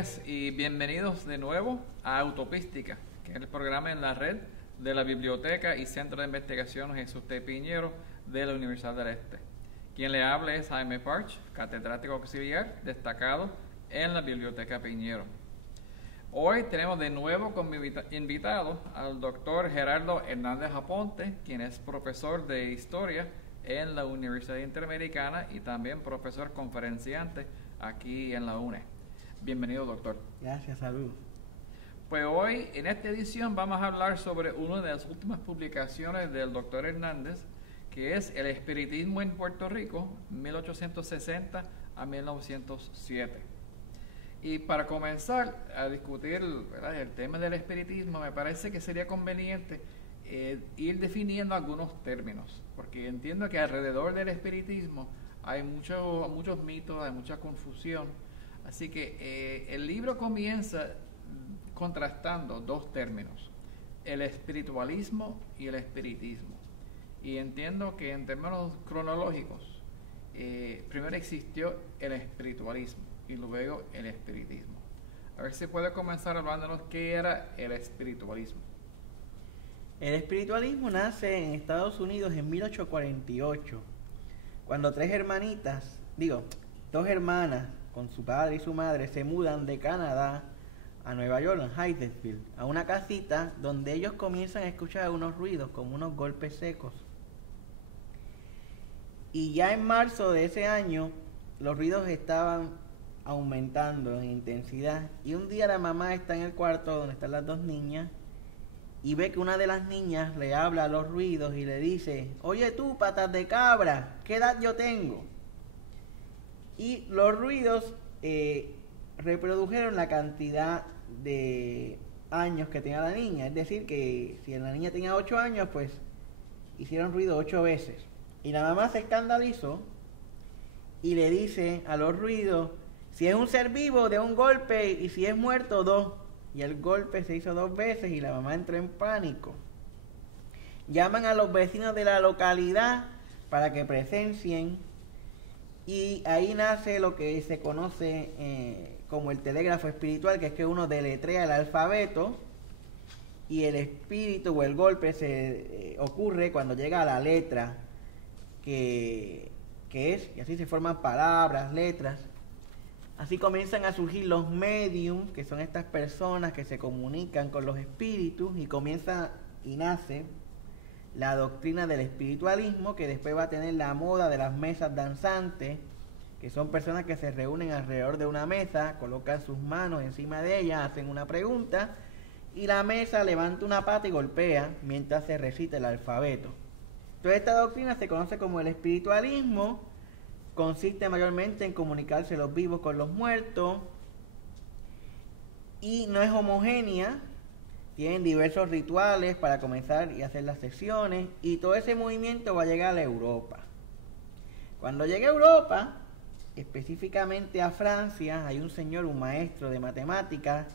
días y bienvenidos de nuevo a Autopística, que es el programa en la red de la Biblioteca y Centro de Investigación Jesús T. Piñero de la Universidad del Este. Quien le habla es Jaime Parch, catedrático auxiliar destacado en la Biblioteca Piñero. Hoy tenemos de nuevo como invitado al doctor Gerardo Hernández Aponte, quien es profesor de Historia en la Universidad Interamericana y también profesor conferenciante aquí en la UNE. Bienvenido, doctor. Gracias, saludos. Pues hoy, en esta edición, vamos a hablar sobre una de las últimas publicaciones del doctor Hernández, que es El Espiritismo en Puerto Rico, 1860 a 1907. Y para comenzar a discutir, ¿verdad?, el tema del espiritismo, me parece que sería conveniente ir definiendo algunos términos, porque entiendo que alrededor del espiritismo hay muchos mitos, hay mucha confusión. Así que el libro comienza contrastando dos términos, el espiritualismo y el espiritismo. Y entiendo que en términos cronológicos, primero existió el espiritualismo y luego el espiritismo. A ver si puede comenzar hablándonos qué era el espiritualismo. El espiritualismo nace en Estados Unidos en 1848, cuando dos hermanas con su padre y su madre se mudan de Canadá a Nueva York, en Hydesville, a una casita donde ellos comienzan a escuchar unos ruidos como unos golpes secos. Y ya en marzo de ese año, los ruidos estaban aumentando en intensidad. Y un día la mamá está en el cuarto donde están las dos niñas y ve que una de las niñas le habla a los ruidos y le dice: oye tú, patas de cabra, ¿qué edad yo tengo? Y los ruidos reprodujeron la cantidad de años que tenía la niña. Es decir, que si la niña tenía 8 años, pues hicieron ruido 8 veces. Y la mamá se escandalizó y le dice a los ruidos: si es un ser vivo, de un golpe, y si es muerto, 2. Y el golpe se hizo 2 veces y la mamá entró en pánico. Llaman a los vecinos de la localidad para que presencien, y ahí nace lo que se conoce como el telégrafo espiritual, que es que uno deletrea el alfabeto y el espíritu o el golpe se ocurre cuando llega a la letra que es, y así se forman palabras, letras. Así comienzan a surgir los mediums, que son estas personas que se comunican con los espíritus, y comienza y nace la doctrina del espiritualismo, que después va a tener la moda de las mesas danzantes, que son personas que se reúnen alrededor de una mesa, colocan sus manos encima de ella, hacen una pregunta, y la mesa levanta una pata y golpea mientras se recita el alfabeto. Toda esta doctrina se conoce como el espiritualismo. Consiste mayormente en comunicarse los vivos con los muertos y no es homogénea. Tienen diversos rituales para comenzar y hacer las sesiones, y todo ese movimiento va a llegar a Europa. Cuando llegue a Europa, específicamente a Francia, hay un señor, un maestro de matemáticas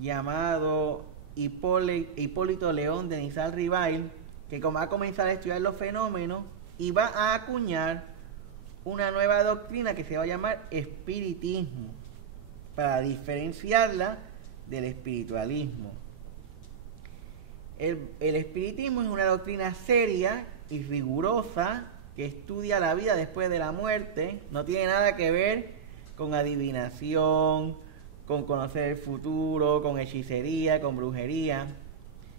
llamado Hipólito León de Nizar-Rivail, que va a comenzar a estudiar los fenómenos y va a acuñar una nueva doctrina que se va a llamar espiritismo, para diferenciarla del espiritualismo. El espiritismo es una doctrina seria y rigurosa que estudia la vida después de la muerte. No tiene nada que ver con adivinación, con conocer el futuro, con hechicería, con brujería.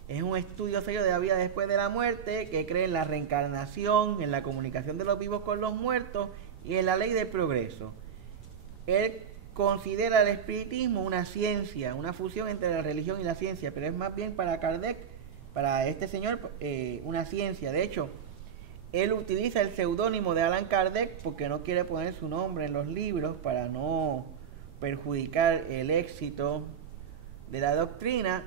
Es un estudio serio de la vida después de la muerte, que cree en la reencarnación, en la comunicación de los vivos con los muertos y en la ley del progreso. Él considera el espiritismo una ciencia, una fusión entre la religión y la ciencia, pero es más bien para Kardec, para este señor, una ciencia. De hecho, él utiliza el seudónimo de Allan Kardec porque no quiere poner su nombre en los libros para no perjudicar el éxito de la doctrina.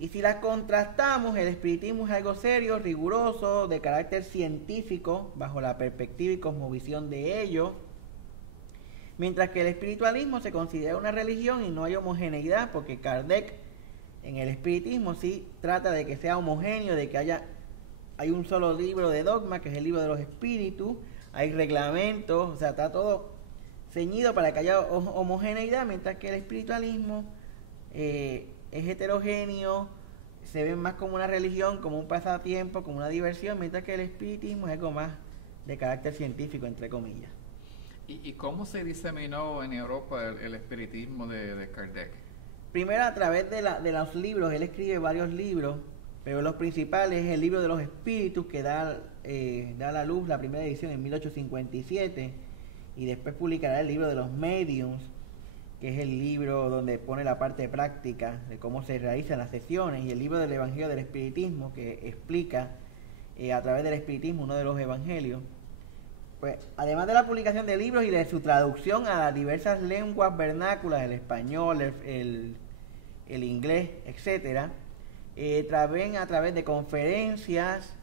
Y si las contrastamos, el espiritismo es algo serio, riguroso, de carácter científico, bajo la perspectiva y cosmovisión de ello, mientras que el espiritualismo se considera una religión y no hay homogeneidad, porque Kardec en el espiritismo sí trata de que sea homogéneo, de que hay un solo libro de dogma, que es el libro de los espíritus, hay reglamentos, o sea, está todo ceñido para que haya homogeneidad, mientras que el espiritualismo es heterogéneo, se ve más como una religión, como un pasatiempo, como una diversión, mientras que el espiritismo es algo más de carácter científico, entre comillas. ¿Y cómo se diseminó en Europa el espiritismo de Kardec? Primero a través de los libros, él escribe varios libros, pero los principales es el libro de los espíritus que da a la luz la primera edición en 1857, y después publicará el libro de los mediums, que es el libro donde pone la parte práctica de cómo se realizan las sesiones, y el libro del Evangelio del Espiritismo, que explica a través del espiritismo uno de los evangelios. Pues, además de la publicación de libros y de su traducción a las diversas lenguas vernáculas, el español, el inglés, etcétera, también a través de conferencias,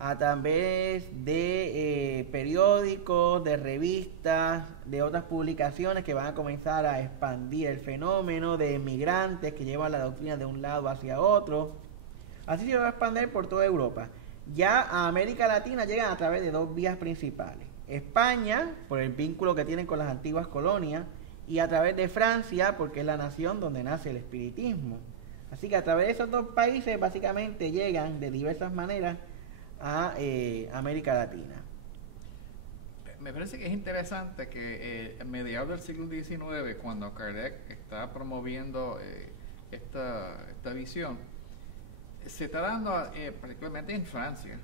a través de periódicos, de revistas, de otras publicaciones que van a comenzar a expandir el fenómeno, de emigrantes que llevan la doctrina de un lado hacia otro. Así se va a expandir por toda Europa. Ya a América Latina llegan a través de dos vías principales: España, por el vínculo que tienen con las antiguas colonias, y a través de Francia, porque es la nación donde nace el espiritismo. Así que a través de esos dos países básicamente llegan de diversas maneras a América Latina. Me parece que es interesante que a mediados del siglo XIX, cuando Kardec está promoviendo esta visión, se está dando, particularmente en Francia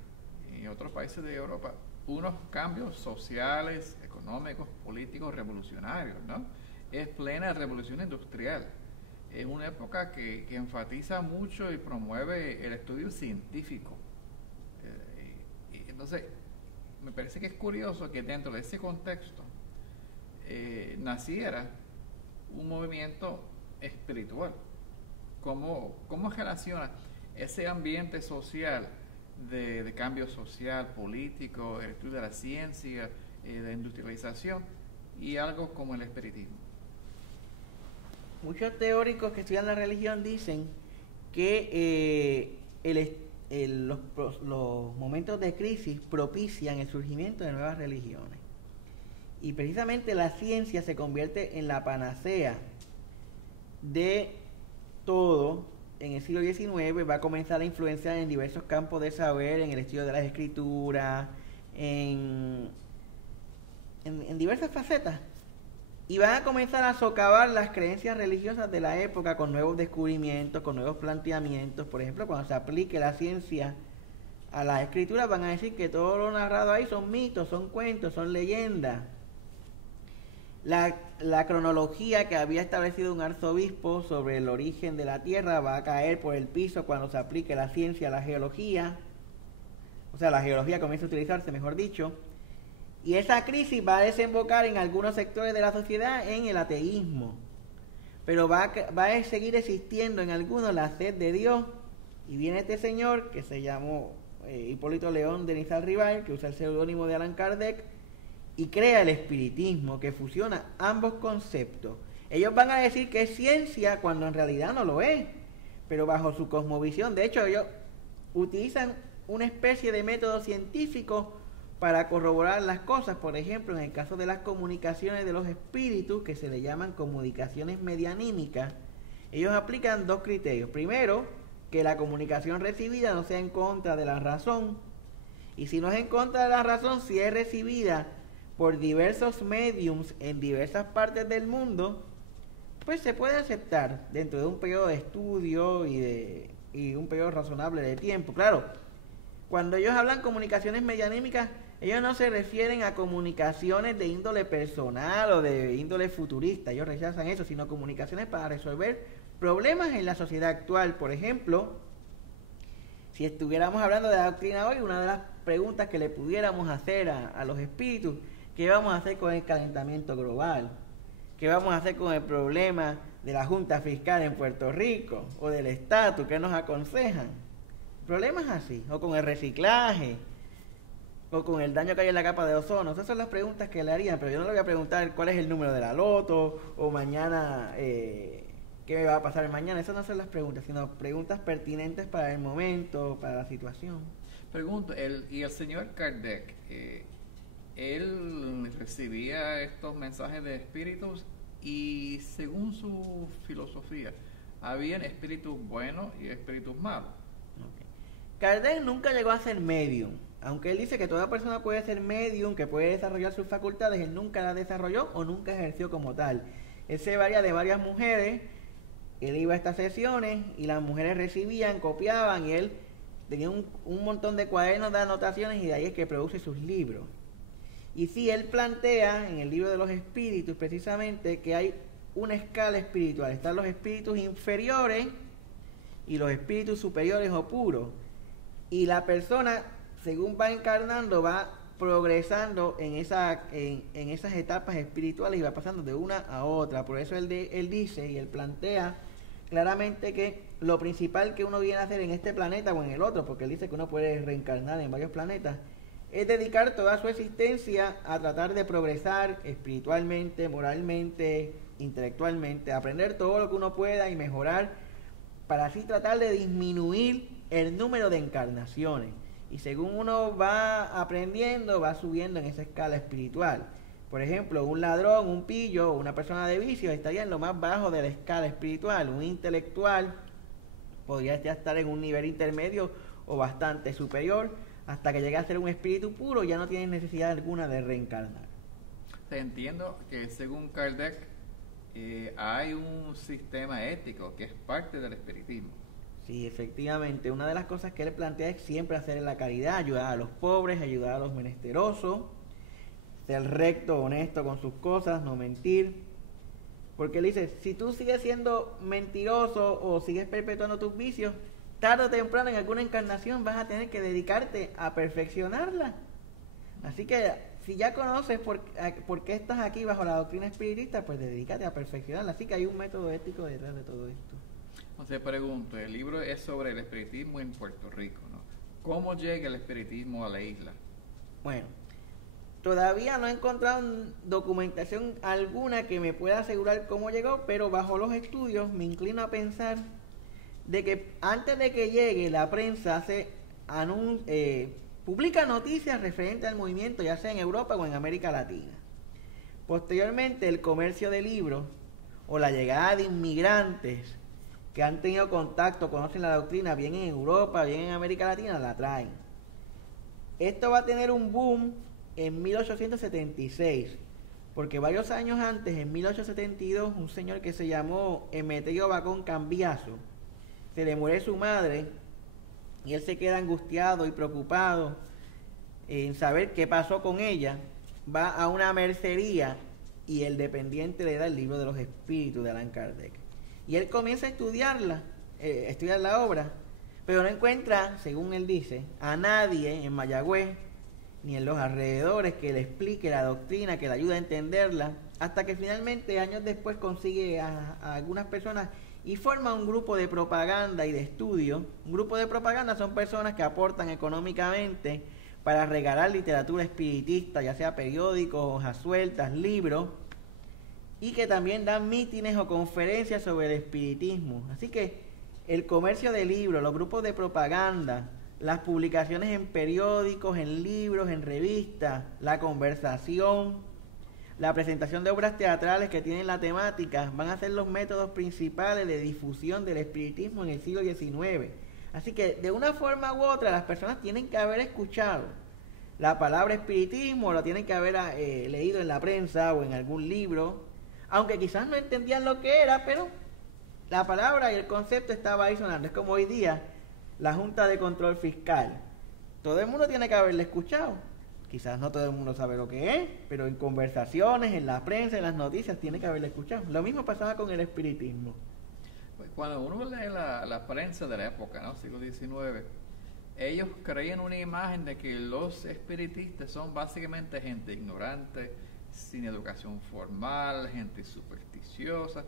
y otros países de Europa, unos cambios sociales, económicos, políticos, revolucionarios, ¿no? Es plena revolución industrial. Es una época que enfatiza mucho y promueve el estudio científico. Entonces, me parece que es curioso que dentro de ese contexto naciera un movimiento espiritual. ¿Cómo relaciona ese ambiente social de cambio social, político, el estudio de la ciencia, de industrialización, y algo como el espiritismo? Muchos teóricos que estudian la religión dicen que los momentos de crisis propician el surgimiento de nuevas religiones. Y precisamente la ciencia se convierte en la panacea de todo. En el siglo XIX va a comenzar a influenciar en diversos campos de saber, en el estudio de las escrituras, en diversas facetas. Y van a comenzar a socavar las creencias religiosas de la época con nuevos descubrimientos, con nuevos planteamientos. Por ejemplo, cuando se aplique la ciencia a las escrituras, van a decir que todo lo narrado ahí son mitos, son cuentos, son leyendas. La cronología que había establecido un arzobispo sobre el origen de la Tierra va a caer por el piso cuando se aplique la ciencia a la geología. O sea, la geología comienza a utilizarse, mejor dicho. Y esa crisis va a desembocar en algunos sectores de la sociedad en el ateísmo. Pero va a seguir existiendo en algunos la sed de Dios. Y viene este señor que se llamó Hipólito León de Nizar-Rival, que usa el seudónimo de Allan Kardec, y crea el espiritismo, que fusiona ambos conceptos. Ellos van a decir que es ciencia cuando en realidad no lo es, pero bajo su cosmovisión. De hecho, ellos utilizan una especie de método científico para corroborar las cosas. Por ejemplo, en el caso de las comunicaciones de los espíritus, que se le llaman comunicaciones medianímicas, ellos aplican dos criterios. Primero, que la comunicación recibida no sea en contra de la razón, y si no es en contra de la razón, si es recibida por diversos mediums en diversas partes del mundo, pues se puede aceptar dentro de un periodo de estudio y un periodo razonable de tiempo. Claro, cuando ellos hablan comunicaciones medianímicas, ellos no se refieren a comunicaciones de índole personal o de índole futurista, ellos rechazan eso, sino comunicaciones para resolver problemas en la sociedad actual. Por ejemplo, si estuviéramos hablando de la doctrina hoy, una de las preguntas que le pudiéramos hacer a los espíritus: ¿qué vamos a hacer con el calentamiento global? ¿Qué vamos a hacer con el problema de la Junta Fiscal en Puerto Rico? ¿O del estatus? ¿Qué nos aconsejan? Problemas así. O con el reciclaje. O con el daño que hay en la capa de ozono. Esas son las preguntas que le harían. Pero yo no le voy a preguntar cuál es el número de la loto. O mañana, ¿qué me va a pasar mañana? Esas no son las preguntas, sino preguntas pertinentes para el momento, para la situación. Pregunto, ¿y el señor Kardec... él recibía estos mensajes de espíritus y según su filosofía, habían espíritus buenos y espíritus malos. Okay. Kardec nunca llegó a ser medium. Aunque él dice que toda persona puede ser medium, que puede desarrollar sus facultades, él nunca las desarrolló o nunca ejerció como tal. Él se varía de varias mujeres, él iba a estas sesiones y las mujeres recibían, copiaban y él tenía un montón de cuadernos de anotaciones y de ahí es que produce sus libros. Y sí, él plantea en el libro de los espíritus precisamente que hay una escala espiritual. Están los espíritus inferiores y los espíritus superiores o puros. Y la persona, según va encarnando, va progresando en esas etapas espirituales y va pasando de una a otra. Por eso él dice y él plantea claramente que lo principal que uno viene a hacer en este planeta o en el otro, porque él dice que uno puede reencarnar en varios planetas, es dedicar toda su existencia a tratar de progresar espiritualmente, moralmente, intelectualmente, aprender todo lo que uno pueda y mejorar para así tratar de disminuir el número de encarnaciones. Y según uno va aprendiendo, va subiendo en esa escala espiritual. Por ejemplo, un ladrón, un pillo, una persona de vicio estaría en lo más bajo de la escala espiritual. Un intelectual podría ya estar en un nivel intermedio o bastante superior, hasta que llegue a ser un espíritu puro, ya no tiene necesidad alguna de reencarnar. Entiendo que según Kardec hay un sistema ético que es parte del espiritismo. Sí, efectivamente, una de las cosas que él plantea es siempre hacer la caridad, ayudar a los pobres, ayudar a los menesterosos, ser recto, honesto con sus cosas, no mentir. Porque él dice, si tú sigues siendo mentiroso o sigues perpetuando tus vicios, tarde o temprano en alguna encarnación vas a tener que dedicarte a perfeccionarla. Así que si ya conoces por qué estás aquí bajo la doctrina espiritista, pues dedícate a perfeccionarla. Así que hay un método ético detrás de todo esto. Entonces pregunto, el libro es sobre el espiritismo en Puerto Rico, ¿no? ¿Cómo llega el espiritismo a la isla? Bueno, todavía no he encontrado documentación alguna que me pueda asegurar cómo llegó, pero bajo los estudios me inclino a pensar de que antes de que llegue la prensa publica noticias referentes al movimiento, ya sea en Europa o en América Latina. Posteriormente, el comercio de libros o la llegada de inmigrantes que han tenido contacto, conocen la doctrina, bien en Europa, bien en América Latina, la traen. Esto va a tener un boom en 1876, porque varios años antes, en 1872, un señor que se llamó Emeterio Bacón Cambiaso, se le muere su madre y él se queda angustiado y preocupado en saber qué pasó con ella. Va a una mercería y el dependiente le da el libro de los espíritus de Allan Kardec. Y él comienza a estudiar la obra, pero no encuentra, según él dice, a nadie en Mayagüez ni en los alrededores que le explique la doctrina, que le ayude a entenderla, hasta que finalmente años después consigue a algunas personas y forma un grupo de propaganda y de estudio. Un grupo de propaganda son personas que aportan económicamente para regalar literatura espiritista, ya sea periódicos, hojas sueltas, libros, y que también dan mítines o conferencias sobre el espiritismo. Así que el comercio de libros, los grupos de propaganda, las publicaciones en periódicos, en libros, en revistas, la conversación, la presentación de obras teatrales que tienen la temática, van a ser los métodos principales de difusión del espiritismo en el siglo XIX. Así que de una forma u otra las personas tienen que haber escuchado la palabra espiritismo, lo tienen que haber leído en la prensa o en algún libro, aunque quizás no entendían lo que era, pero la palabra y el concepto estaba ahí sonando. Es como hoy día la Junta de Control Fiscal. Todo el mundo tiene que haberla escuchado. Quizás no todo el mundo sabe lo que es, pero en conversaciones, en la prensa, en las noticias, tiene que haberla escuchado. Lo mismo pasaba con el espiritismo. Pues cuando uno lee la prensa de la época, ¿no? Siglo XIX, ellos creían una imagen de que los espiritistas son básicamente gente ignorante, sin educación formal, gente supersticiosa,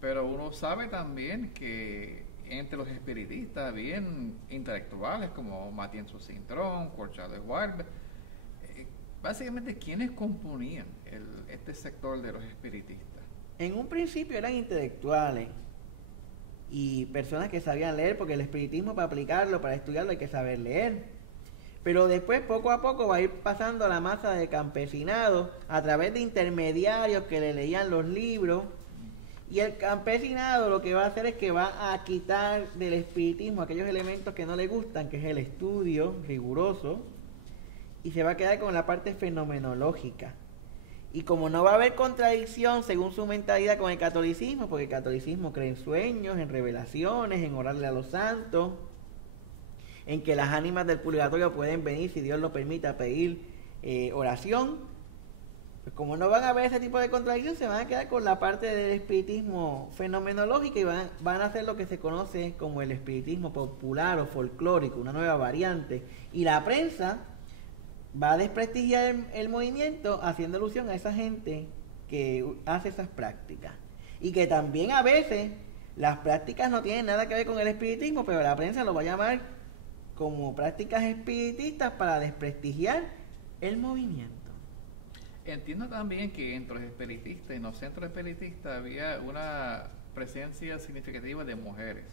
pero uno sabe también que entre los espiritistas habían intelectuales como Matienzo Cintrón, Corchado Guarbe. Básicamente, ¿quiénes componían este sector de los espiritistas? En un principio eran intelectuales y personas que sabían leer, porque el espiritismo, para aplicarlo, para estudiarlo, hay que saber leer. Pero después, poco a poco, va a ir pasando a la masa de campesinados a través de intermediarios que le leían los libros. Y el campesinado lo que va a hacer es que va a quitar del espiritismo aquellos elementos que no le gustan, que es el estudio riguroso, y se va a quedar con la parte fenomenológica. Y como no va a haber contradicción según su mentalidad con el catolicismo, porque el catolicismo cree en sueños, en revelaciones, en orarle a los santos, en que las ánimas del purgatorio pueden venir, si Dios lo permite, a pedir oración, pues como no van a ver ese tipo de contradicción, se van a quedar con la parte del espiritismo fenomenológico y van a hacer lo que se conoce como el espiritismo popular o folclórico, una nueva variante. Y la prensa va a desprestigiar el movimiento haciendo alusión a esa gente que hace esas prácticas. Y que también a veces las prácticas no tienen nada que ver con el espiritismo, pero la prensa lo va a llamar como prácticas espiritistas para desprestigiar el movimiento. Entiendo también que entre los espiritistas, en los centros espiritistas, había una presencia significativa de mujeres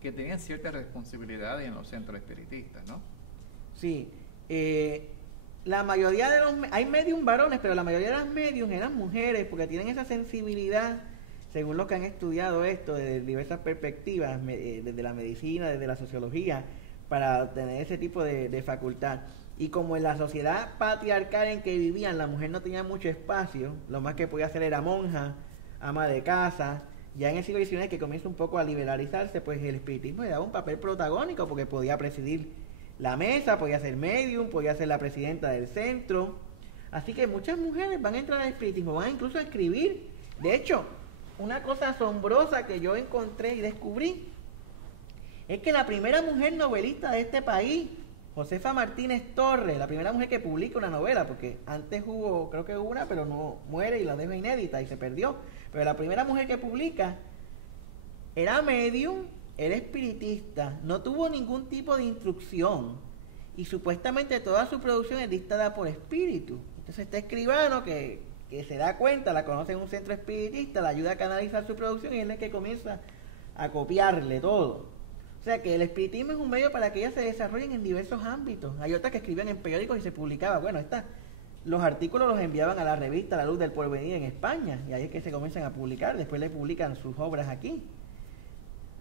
que tenían ciertas responsabilidades en los centros espiritistas, ¿no? Sí, la mayoría de hay medium varones, pero la mayoría de las medium eran mujeres porque tienen esa sensibilidad, según los que han estudiado esto desde diversas perspectivas, desde la medicina, desde la sociología, para tener ese tipo de facultad. Y como en la sociedad patriarcal en que vivían, la mujer no tenía mucho espacio, lo más que podía hacer era monja, ama de casa. Ya en el siglo XIX, que comienza un poco a liberalizarse, pues el espiritismo le daba un papel protagónico porque podía presidir la mesa, podía ser medium, podía ser la presidenta del centro. Así que muchas mujeres van a entrar al espiritismo, van incluso a escribir. De hecho, una cosa asombrosa que yo encontré y descubrí es que la primera mujer novelista de este país, Josefa Martínez Torres, la primera mujer que publica una novela, porque antes hubo, creo que hubo una, pero no muere y la deja inédita y se perdió. Pero la primera mujer que publica era medium, era espiritista, no tuvo ningún tipo de instrucción y supuestamente toda su producción es dictada por espíritu. Entonces este escribano que se da cuenta, la conoce en un centro espiritista, la ayuda a canalizar su producción y él es el que comienza a copiarle todo. O sea que el espiritismo es un medio para que ellas se desarrollen en diversos ámbitos. Hay otras que escribían en periódicos y se publicaba. Bueno, los artículos los enviaban a la revista La Luz del Porvenir en España y ahí es que se comienzan a publicar. Después le publican sus obras aquí.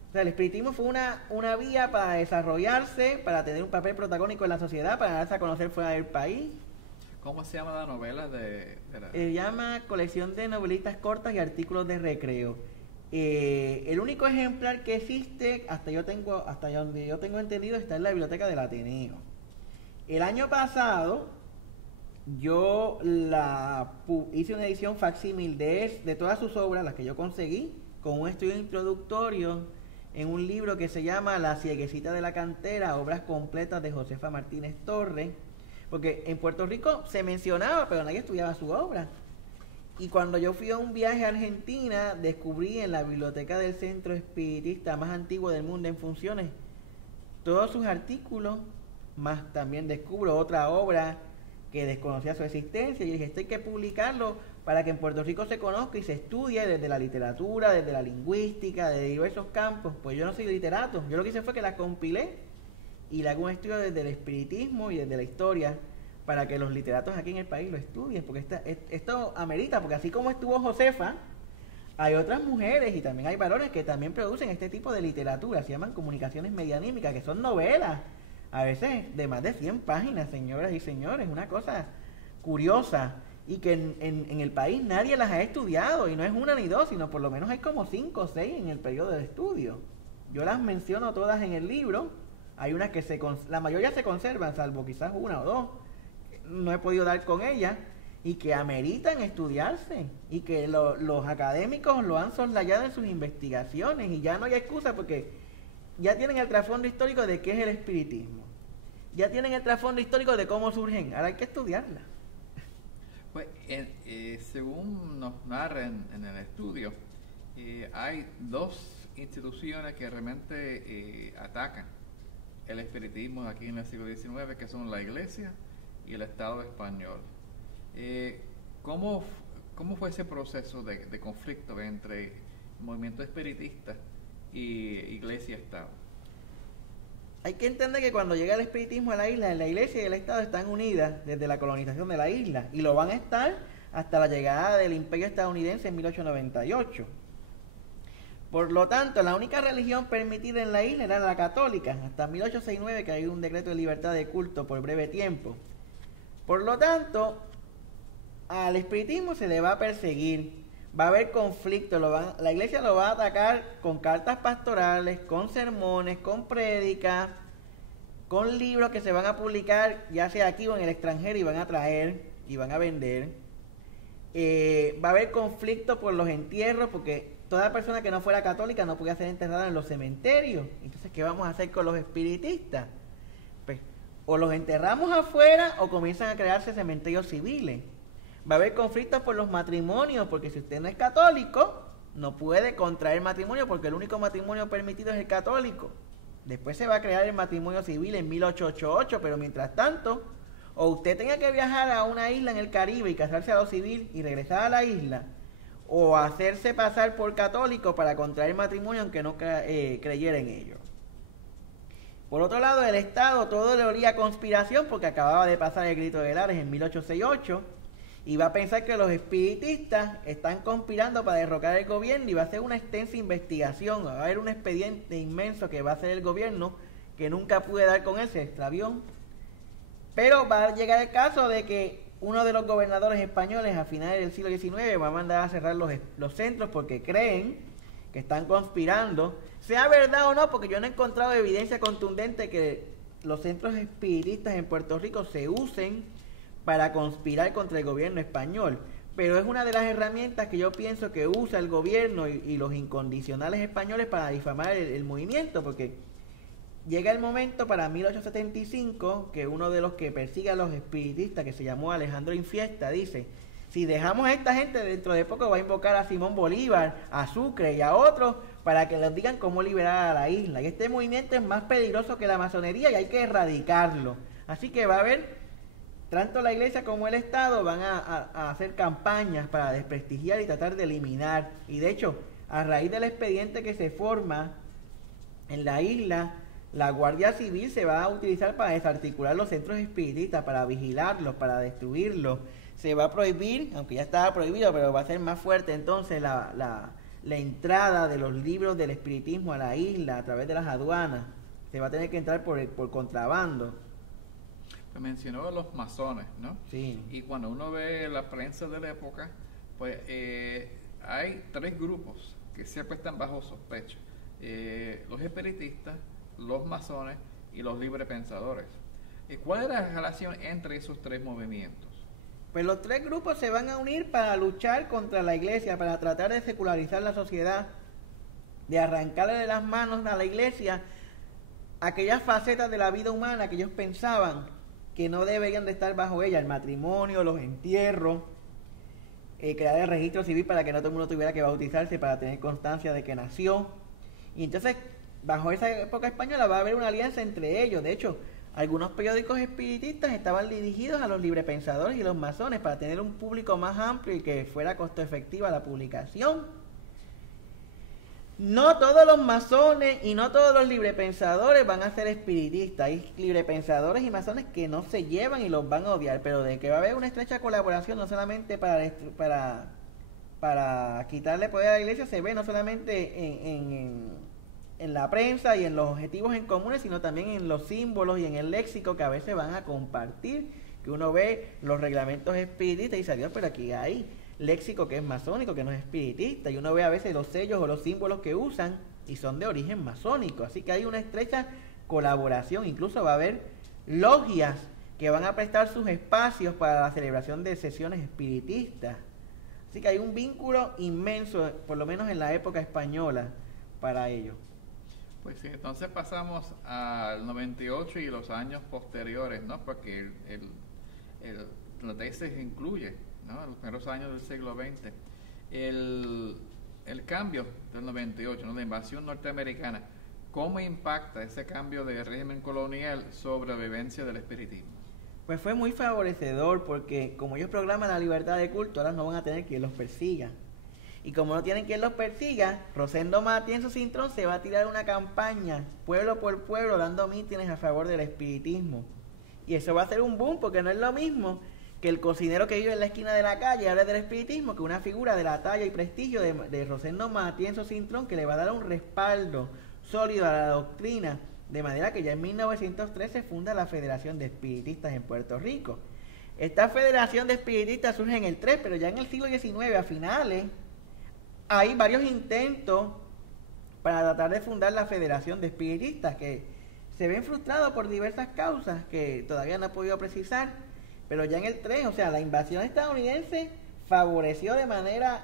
O sea, el espiritismo fue una vía para desarrollarse, para tener un papel protagónico en la sociedad, para darse a conocer fuera del país. ¿Cómo se llama la novela de la... Se llama Colección de Novelitas Cortas y Artículos de Recreo. El único ejemplar que existe, hasta donde yo tengo entendido, está en la biblioteca del Ateneo. El año pasado yo hice una edición facsímil de todas sus obras, las que yo conseguí, con un estudio introductorio en un libro que se llama La Cieguecita de la Cantera, obras completas de Josefa Martínez Torres, porque en Puerto Rico se mencionaba, pero nadie estudiaba su obra. Y cuando yo fui a un viaje a Argentina, descubrí en la biblioteca del centro espiritista más antiguo del mundo en funciones todos sus artículos, más también descubro otra obra que desconocía su existencia y dije, esto hay que publicarlo para que en Puerto Rico se conozca y se estudie desde la literatura, desde la lingüística, de diversos campos. Pues yo no soy literato, yo lo que hice fue que las compilé y le hago un estudio desde el espiritismo y desde la historia, para que los literatos aquí en el país lo estudien, porque esto amerita, porque así como estuvo Josefa, hay otras mujeres y también hay varones que también producen este tipo de literatura, se llaman comunicaciones medianímicas, que son novelas, a veces de más de 100 páginas, señoras y señores, una cosa curiosa, y que en el país nadie las ha estudiado, y no es una ni dos, sino por lo menos hay como 5 o 6 en el periodo de estudio. Yo las menciono todas en el libro, hay unas que la mayoría se conservan, salvo quizás una o dos, no he podido dar con ellas y que ameritan estudiarse y que los académicos lo han soslayado en sus investigaciones y ya no hay excusa porque ya tienen el trasfondo histórico de qué es el espiritismo, ya tienen el trasfondo histórico de cómo surgen, ahora hay que estudiarla. Pues según nos narran en el estudio, hay 2 instituciones que realmente atacan el espiritismo aquí en el siglo XIX, que son la Iglesia y el Estado español. ¿Cómo fue ese proceso de conflicto entre movimiento espiritista y Iglesia y Estado? Hay que entender que cuando llega el espiritismo a la isla, la iglesia y el Estado están unidas desde la colonización de la isla y lo van a estar hasta la llegada del Imperio estadounidense en 1898. Por lo tanto, la única religión permitida en la isla era la católica, hasta 1869, que hay un decreto de libertad de culto por breve tiempo. Por lo tanto, al espiritismo se le va a perseguir, va a haber conflicto, la iglesia lo va a atacar con cartas pastorales, con sermones, con prédicas, con libros que se van a publicar, ya sea aquí o en el extranjero, y van a traer y van a vender. Va a haber conflicto por los entierros, porque toda persona que no fuera católica no podía ser enterrada en los cementerios. Entonces, ¿qué vamos a hacer con los espiritistas? Pues, o los enterramos afuera o comienzan a crearse cementerios civiles. Va a haber conflictos por los matrimonios, porque si usted no es católico, no puede contraer matrimonio, porque el único matrimonio permitido es el católico. Después se va a crear el matrimonio civil en 1888, pero mientras tanto, o usted tenga que viajar a una isla en el Caribe y casarse a lo civil y regresar a la isla, o hacerse pasar por católico para contraer matrimonio aunque no creyera en ello. Por otro lado, el Estado todo le olía a conspiración, porque acababa de pasar el Grito de Lares en 1868, y va a pensar que los espiritistas están conspirando para derrocar el gobierno, y va a hacer una extensa investigación, va a haber un expediente inmenso que va a hacer el gobierno, que nunca pude dar con él, se extravió. Pero va a llegar el caso de que uno de los gobernadores españoles a finales del siglo XIX va a mandar a cerrar los centros porque creen que están conspirando, sea verdad o no, porque yo no he encontrado evidencia contundente que los centros espiritistas en Puerto Rico se usen para conspirar contra el gobierno español, pero es una de las herramientas que yo pienso que usa el gobierno y los incondicionales españoles para difamar el movimiento, porque llega el momento para 1875 que uno de los que persigue a los espiritistas, que se llamó Alejandro Infiesta, dice: si dejamos a esta gente, dentro de poco va a invocar a Simón Bolívar, a Sucre y a otros para que les digan cómo liberar a la isla. Y este movimiento es más peligroso que la masonería y hay que erradicarlo. Así que va a haber, tanto la iglesia como el Estado van a hacer campañas para desprestigiar y tratar de eliminar. Y de hecho, a raíz del expediente que se forma en la isla, la Guardia Civil se va a utilizar para desarticular los centros espiritistas, para vigilarlos, para destruirlos. Se va a prohibir, aunque ya estaba prohibido, pero va a ser más fuerte entonces la entrada de los libros del espiritismo a la isla a través de las aduanas. Se va a tener que entrar por contrabando. Mencionó a los masones, ¿no? Sí. Y cuando uno ve la prensa de la época, pues hay tres grupos que siempre están bajo sospecha: los espiritistas, los masones y los librepensadores. ¿Cuál es la relación entre esos tres movimientos? Pues los tres grupos se van a unir para luchar contra la iglesia, para tratar de secularizar la sociedad, de arrancarle de las manos a la iglesia aquellas facetas de la vida humana que ellos pensaban que no deberían de estar bajo ella: el matrimonio, los entierros, crear el registro civil para que no todo el mundo tuviera que bautizarse para tener constancia de que nació. Y entonces, bajo esa época española va a haber una alianza entre ellos. De hecho, algunos periódicos espiritistas estaban dirigidos a los librepensadores y los masones para tener un público más amplio y que fuera costo efectiva la publicación. No todos los masones y no todos los librepensadores van a ser espiritistas. Hay librepensadores y masones que no se llevan y los van a odiar, pero de que va a haber una estrecha colaboración, no solamente para quitarle poder a la iglesia, se ve no solamente en la prensa y en los objetivos en comunes, sino también en los símbolos y en el léxico que a veces van a compartir, que uno ve los reglamentos espiritistas y dice: Dios, pero aquí hay léxico que es masónico, que no es espiritista, y uno ve a veces los sellos o los símbolos que usan y son de origen masónico. Así que hay una estrecha colaboración. Incluso va a haber logias que van a prestar sus espacios para la celebración de sesiones espiritistas. Así que hay un vínculo inmenso, por lo menos en la época española, para ello. Pues sí, entonces pasamos al 98 y los años posteriores, ¿no? Porque la tesis incluye, ¿no?, los primeros años del siglo XX. El cambio del 98, ¿no?, la invasión norteamericana, ¿cómo impacta ese cambio de régimen colonial sobre la vivencia del espiritismo? Pues fue muy favorecedor, porque como ellos proclaman la libertad de culto, ahora no van a tener quien los persiga. Y como no tienen quien los persiga, Rosendo Matienzo Cintrón se va a tirar una campaña, pueblo por pueblo, dando mítines a favor del espiritismo. Y eso va a ser un boom, porque no es lo mismo que el cocinero que vive en la esquina de la calle hable del espiritismo que una figura de la talla y prestigio de Rosendo Matienzo Cintrón, que le va a dar un respaldo sólido a la doctrina, de manera que ya en 1913 funda la Federación de Espiritistas en Puerto Rico. Esta Federación de Espiritistas surge en el 3, pero ya en el siglo XIX, a finales, hay varios intentos para tratar de fundar la Federación de Espiritistas que se ven frustrados por diversas causas que todavía no he podido precisar, pero ya en el 3, o sea, la invasión estadounidense favoreció de manera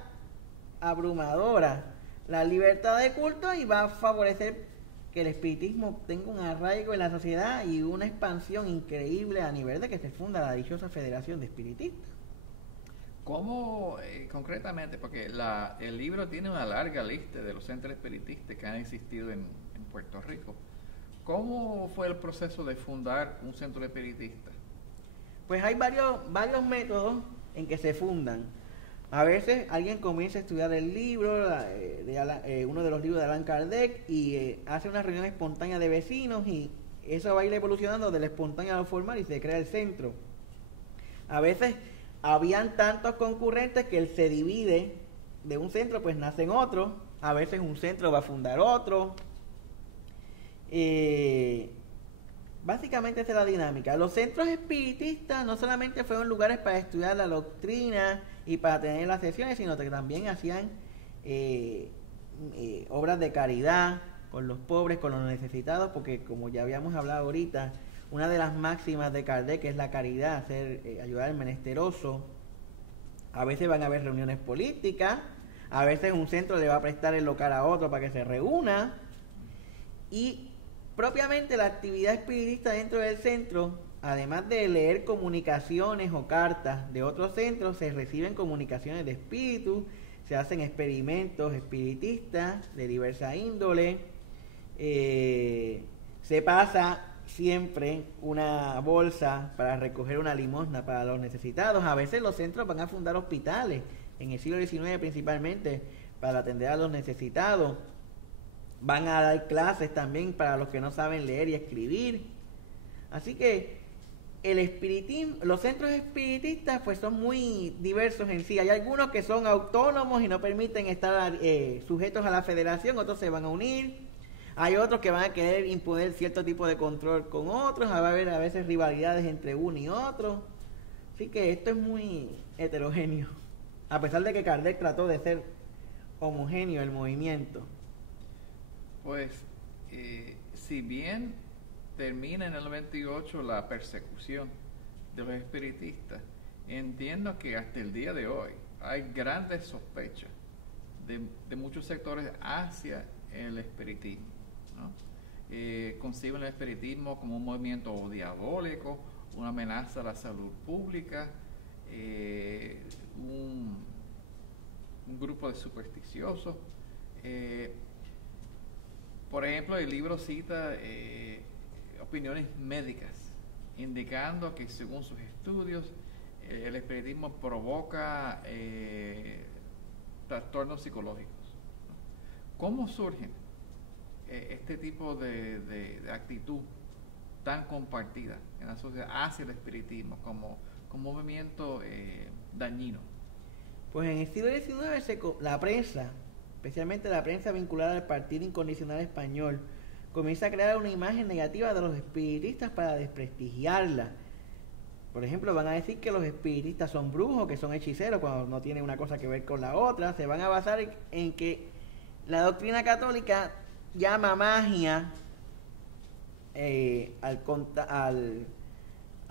abrumadora la libertad de culto y va a favorecer que el espiritismo tenga un arraigo en la sociedad y una expansión increíble a nivel de que se funda la dichosa Federación de Espiritistas. ¿Cómo concretamente? Porque el libro tiene una larga lista de los centros espiritistas que han existido en Puerto Rico. ¿Cómo fue el proceso de fundar un centro espiritista? Pues hay varios métodos en que se fundan. A veces alguien comienza a estudiar el libro, uno de los libros de Allan Kardec, y hace una reunión espontánea de vecinos, y eso va a ir evolucionando de la espontánea a lo formal y se crea el centro. A veces habían tantos concurrentes que él se divide de un centro, pues nacen otros. A veces un centro va a fundar otro. Básicamente esa es la dinámica. Los centros espiritistas no solamente fueron lugares para estudiar la doctrina y para tener las sesiones, sino que también hacían obras de caridad con los pobres, con los necesitados, porque como ya habíamos hablado ahorita, una de las máximas de Kardec es la caridad, ayudar al menesteroso. A veces van a haber reuniones políticas, a veces un centro le va a prestar el local a otro para que se reúna, y propiamente la actividad espiritista dentro del centro, además de leer comunicaciones o cartas de otros centros, se reciben comunicaciones de espíritus, se hacen experimentos espiritistas de diversa índole, se pasa siempre una bolsa para recoger una limosna para los necesitados. A veces los centros van a fundar hospitales, en el siglo XIX principalmente, para atender a los necesitados. Van a dar clases también para los que no saben leer y escribir. Así que el espiritismo, los centros espiritistas pues son muy diversos en sí. Hay algunos que son autónomos y no permiten estar sujetos a la federación, otros se van a unir. Hay otros que van a querer imponer cierto tipo de control con otros, va a haber a veces rivalidades entre uno y otro. Así que esto es muy heterogéneo, a pesar de que Kardec trató de ser homogéneo el movimiento. Pues, si bien termina en el 98 la persecución de los espiritistas, entiendo que hasta el día de hoy hay grandes sospechas de muchos sectores hacia el espiritismo, ¿no? Conciben el espiritismo como un movimiento diabólico, una amenaza a la salud pública, un grupo de supersticiosos. Por ejemplo, el libro cita opiniones médicas, indicando que según sus estudios, el espiritismo provoca trastornos psicológicos, ¿no? ¿Cómo surge este tipo de actitud tan compartida en la sociedad hacia el espiritismo como movimiento dañino? Pues en el siglo XIX la prensa, especialmente la prensa vinculada al Partido Incondicional Español, comienza a crear una imagen negativa de los espiritistas para desprestigiarla. Por ejemplo, van a decir que los espiritistas son brujos, que son hechiceros, cuando no tienen una cosa que ver con la otra. Se van a basar en que la doctrina católica llama magia a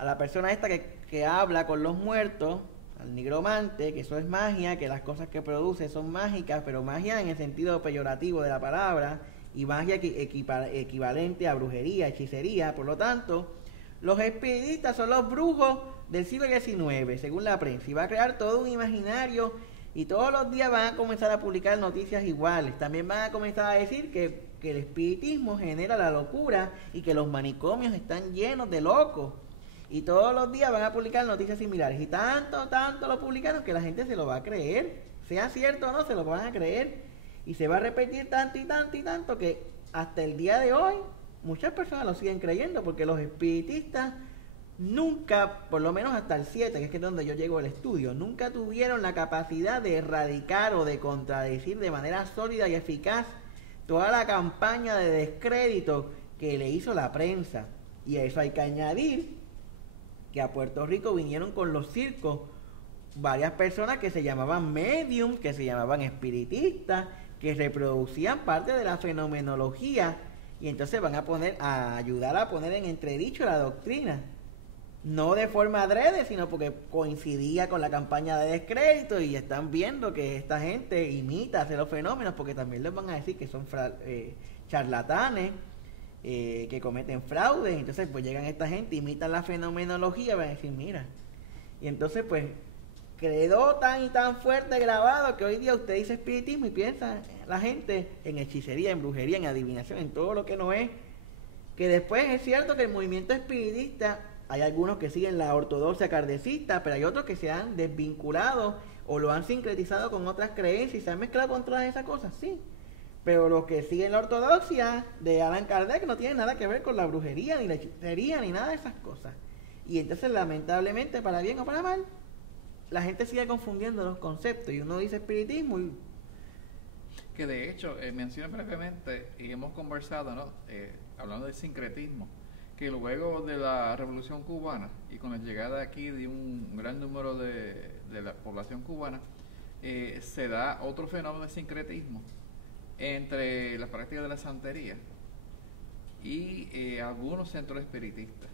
la persona esta que habla con los muertos, al nigromante, que eso es magia, que las cosas que produce son mágicas, pero magia en el sentido peyorativo de la palabra, y magia equivalente a brujería, hechicería. Por lo tanto, los espiritistas son los brujos del siglo XIX, según la prensa, y va a crear todo un imaginario, y todos los días van a comenzar a publicar noticias iguales. También van a comenzar a decir que el espiritismo genera la locura y que los manicomios están llenos de locos. Y todos los días van a publicar noticias similares. Y tanto lo publicaron que la gente se lo va a creer. sea cierto o no, se lo van a creer. Y se va a repetir tanto y tanto y tanto que hasta el día de hoy muchas personas lo siguen creyendo, porque los espiritistas nunca, por lo menos hasta el 7, que es donde yo llego al estudio, nunca tuvieron la capacidad de erradicar o de contradecir de manera sólida y eficaz toda la campaña de descrédito que le hizo la prensa. Y a eso hay que añadir que a Puerto Rico vinieron con los circos varias personas que se llamaban medium, que se llamaban espiritistas, que reproducían parte de la fenomenología, y entonces van a ayudar a poner en entredicho la doctrina. No de forma adrede, sino porque coincidía con la campaña de descrédito, y están viendo que esta gente imita hacer los fenómenos, porque también les van a decir que son charlatanes, que cometen fraudes. Entonces pues llegan esta gente, imitan la fenomenología, van a decir, mira. Y entonces pues quedó tan y tan fuerte grabado que hoy día usted dice espiritismo y piensa la gente en hechicería, en brujería, en adivinación, en todo lo que no es. Que después es cierto que el movimiento espiritista, hay algunos que siguen la ortodoxia kardecista, pero hay otros que se han desvinculado o lo han sincretizado con otras creencias y se han mezclado con todas esas cosas, sí. Pero los que siguen la ortodoxia de Allan Kardec no tienen nada que ver con la brujería, ni la hechicería, ni nada de esas cosas. Y entonces, lamentablemente, para bien o para mal, la gente sigue confundiendo los conceptos, y uno dice espiritismo y... Que de hecho, menciona brevemente, y hemos conversado, ¿no? Hablando del sincretismo, que luego de la Revolución Cubana y con la llegada aquí de un gran número de la población cubana, se da otro fenómeno de sincretismo entre las prácticas de la santería y algunos centros espiritistas.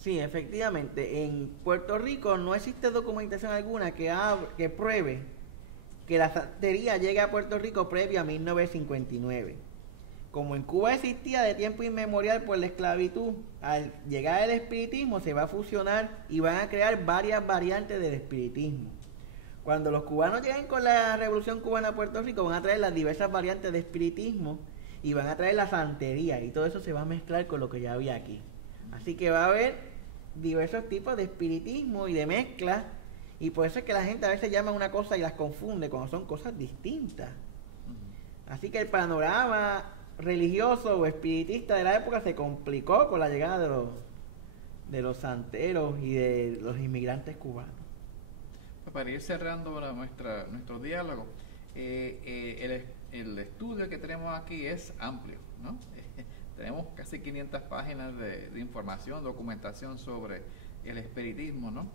Sí, efectivamente, en Puerto Rico no existe documentación alguna que pruebe que la santería llegue a Puerto Rico previo a 1959. Como en Cuba existía de tiempo inmemorial por la esclavitud, al llegar el espiritismo se va a fusionar y van a crear varias variantes del espiritismo. Cuando los cubanos lleguen con la Revolución Cubana a Puerto Rico, van a traer las diversas variantes de espiritismo y van a traer la santería, y todo eso se va a mezclar con lo que ya había aquí. Así que va a haber diversos tipos de espiritismo y de mezcla, y por eso es que la gente a veces llama una cosa y las confunde cuando son cosas distintas. Así que el panorama religioso o espiritista de la época se complicó con la llegada de los santeros y de los inmigrantes cubanos. Para ir cerrando nuestro diálogo, el estudio que tenemos aquí es amplio, ¿no? Tenemos casi 500 páginas de información, documentación sobre el espiritismo, ¿no?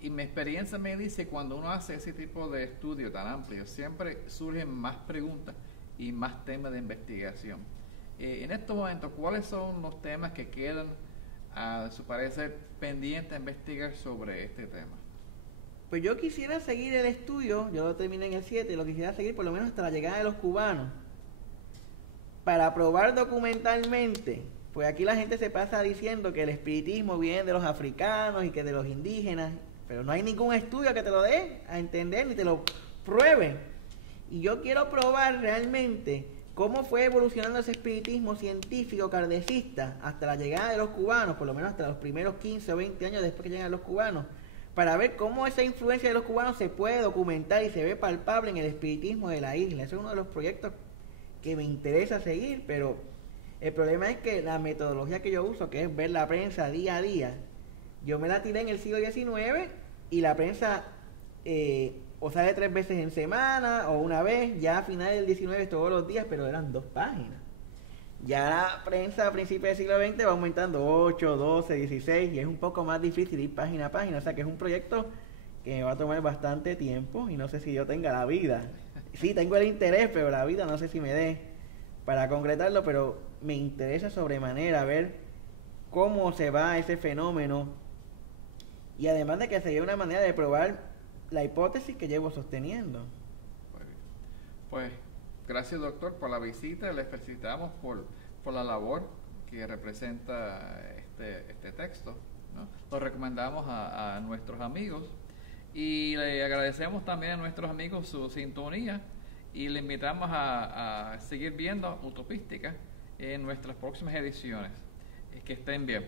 Y mi experiencia me dice, cuando uno hace ese tipo de estudio tan amplio, siempre surgen más preguntas y más temas de investigación. En estos momentos, ¿cuáles son los temas que quedan, a su parecer, pendientes a investigar sobre este tema? Pues yo quisiera seguir el estudio, yo lo terminé en el 7, lo quisiera seguir por lo menos hasta la llegada de los cubanos, para probar documentalmente. Pues aquí la gente se pasa diciendo que el espiritismo viene de los africanos y que de los indígenas, pero no hay ningún estudio que te lo dé a entender ni te lo pruebe. Y yo quiero probar realmente cómo fue evolucionando ese espiritismo científico kardecista hasta la llegada de los cubanos, por lo menos hasta los primeros 15 o 20 años después que llegan los cubanos, para ver cómo esa influencia de los cubanos se puede documentar y se ve palpable en el espiritismo de la isla. Ese es uno de los proyectos que me interesa seguir, pero el problema es que la metodología que yo uso, que es ver la prensa día a día, yo me la tiré en el siglo XIX y la prensa o sale 3 veces en semana o una vez, ya a finales del 19 todos los días, pero eran 2 páginas. Ya la prensa a principios del siglo XX va aumentando 8, 12, 16 y es un poco más difícil ir página a página, o sea que es un proyecto que me va a tomar bastante tiempo y no sé si yo tenga la vida. Sí, tengo el interés, pero la vida no sé si me dé para concretarlo, pero me interesa sobremanera ver cómo se va ese fenómeno y además de que sería una manera de probar la hipótesis que llevo sosteniendo. Pues gracias, doctor, por la visita. Les felicitamos por la labor que representa este texto, ¿no? Lo recomendamos a nuestros amigos y le agradecemos también a nuestros amigos su sintonía y le invitamos a seguir viendo Utopística en nuestras próximas ediciones. Que estén bien.